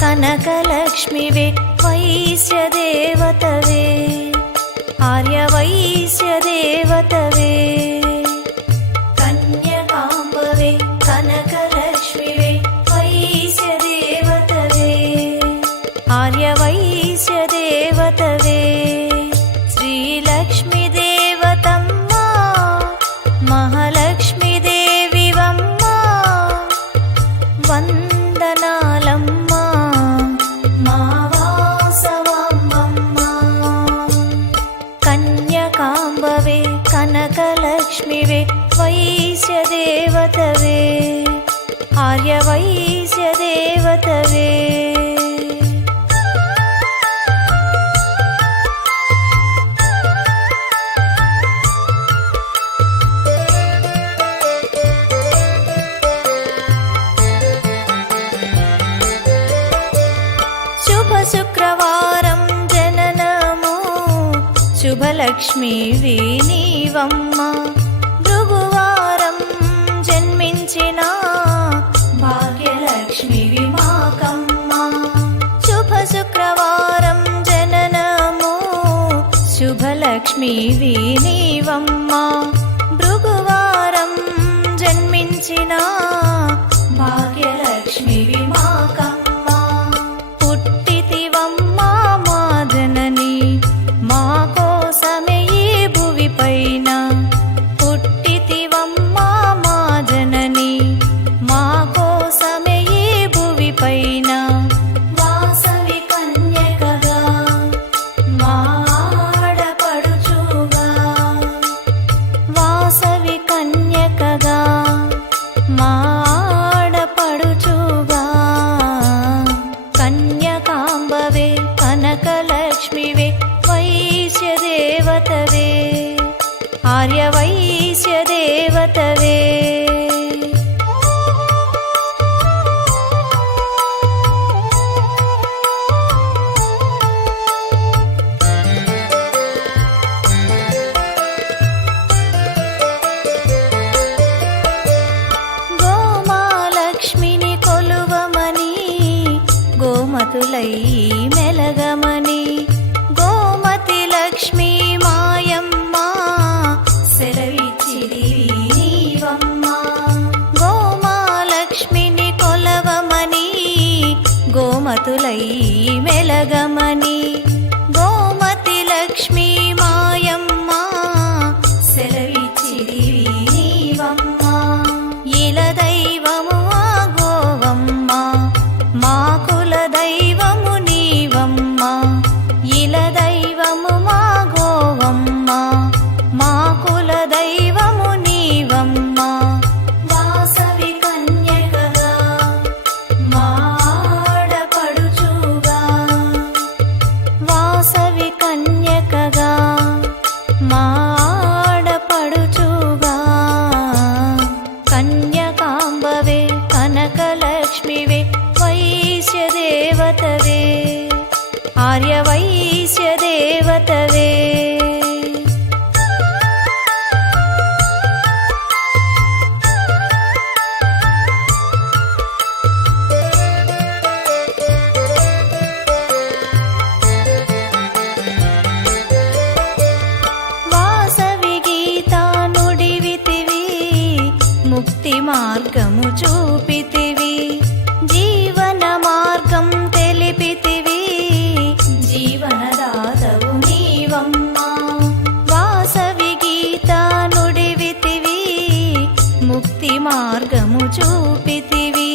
కనకలక్ష్మివే वैश्यदेवतवे आर्यवैश्यदेवतवे देवतवे आर्यवैश्य देवतवे శుభశుక్రవారం జననము. శుభలక్ష్మీ నీవమ్మ శుభలక్ష్మీ నీవమ్మా భృగువారం జన్మించిన భాగ్యలక్ష్మివి మెలగమని దేవతవే. ఆర్యవ ముక్తి మార్గము చూపితివి.